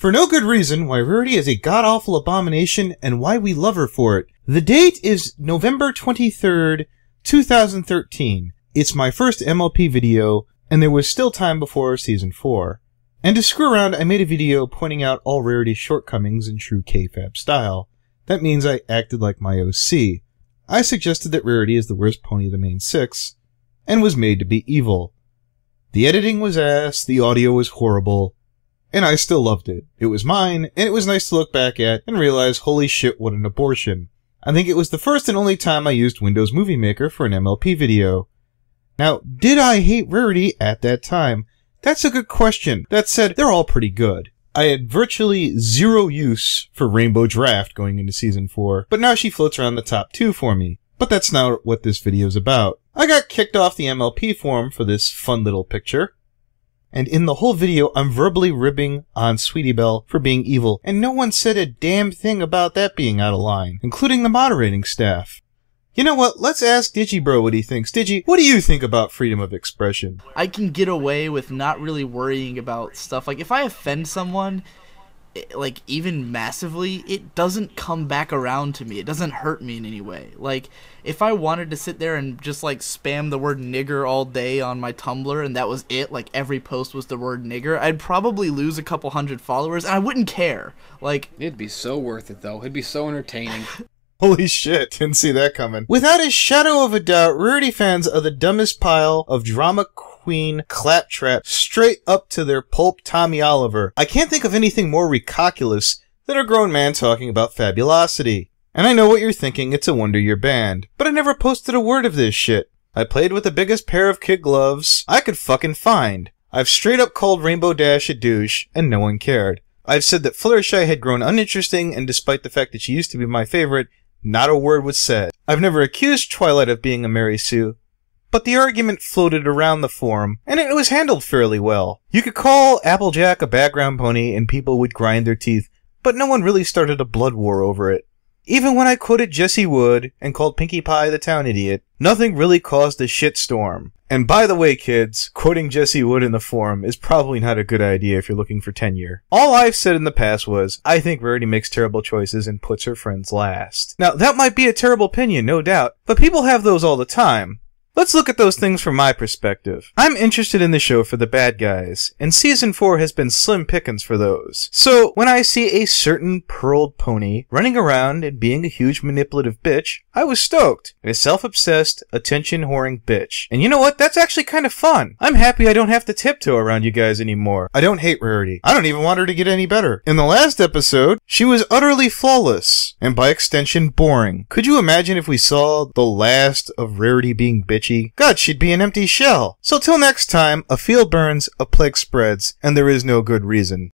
For no good reason, why Rarity is a god-awful abomination and why we love her for it. The date is November 23rd, 2013. It's my first MLP video, and there was still time before Season 4. And to screw around, I made a video pointing out all Rarity's shortcomings in true kayfabe style. That means I acted like my OC. I suggested that Rarity is the worst pony of the main 6, and was made to be evil. The editing was ass, the audio was horrible, and I still loved it. It was mine, and it was nice to look back at and realize, holy shit, what an abortion. I think it was the first and only time I used Windows Movie Maker for an MLP video. Now, did I hate Rarity at that time? That's a good question. That said, they're all pretty good. I had virtually zero use for Rainbow Draft going into Season 4, but now she floats around the top 2 for me. But that's not what this video's about. I got kicked off the MLP forum for this fun little picture. And in the whole video, I'm verbally ribbing on Sweetie Belle for being evil, and no one said a damn thing about that being out of line, including the moderating staff. You know what, let's ask Digibro what he thinks. Digi, what do you think about freedom of expression? I can get away with not really worrying about stuff. Like, if I offend someone, like, even massively, it doesn't come back around to me. It doesn't hurt me in any way. Like, if I wanted to sit there and just, like, spam the word nigger all day on my Tumblr and that was it, like, every post was the word nigger, I'd probably lose a couple hundred followers and I wouldn't care. Like, it'd be so worth it, though. It'd be so entertaining. Holy shit, didn't see that coming. Without a shadow of a doubt, Rarity fans are the dumbest pile of drama queen claptrap straight up to their pulp Tommy Oliver. I can't think of anything more recalculous than a grown man talking about fabulosity. And I know what you're thinking, it's a wonder you're banned. But I never posted a word of this shit. I played with the biggest pair of kid gloves I could fucking find. I've straight up called Rainbow Dash a douche, and no one cared. I've said that Fluttershy had grown uninteresting, and despite the fact that she used to be my favorite, not a word was said. I've never accused Twilight of being a Mary Sue, but the argument floated around the forum, and it was handled fairly well. You could call Applejack a background pony and people would grind their teeth, but no one really started a blood war over it. Even when I quoted Jessie Wood and called Pinkie Pie the town idiot, nothing really caused a shitstorm. And by the way, kids, quoting Jessie Wood in the forum is probably not a good idea if you're looking for tenure. All I've said in the past was, I think Rarity makes terrible choices and puts her friends last. Now, that might be a terrible opinion, no doubt, but people have those all the time. Let's look at those things from my perspective. I'm interested in the show for the bad guys, and Season 4 has been slim pickings for those. So, when I see a certain pearled pony running around and being a huge manipulative bitch, I was stoked. A self-obsessed, attention-whoring bitch. And you know what? That's actually kind of fun. I'm happy I don't have to tiptoe around you guys anymore. I don't hate Rarity. I don't even want her to get any better. In the last episode, she was utterly flawless, and by extension, boring. Could you imagine if we saw the last of Rarity being bitchy? God, she'd be an empty shell. So till next time, a field burns, a plague spreads, and there is no good reason.